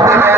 Amen.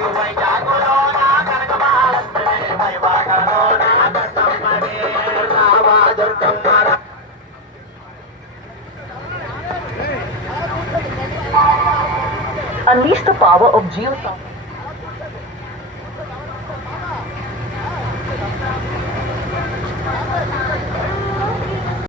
Unleash the power of geothermal.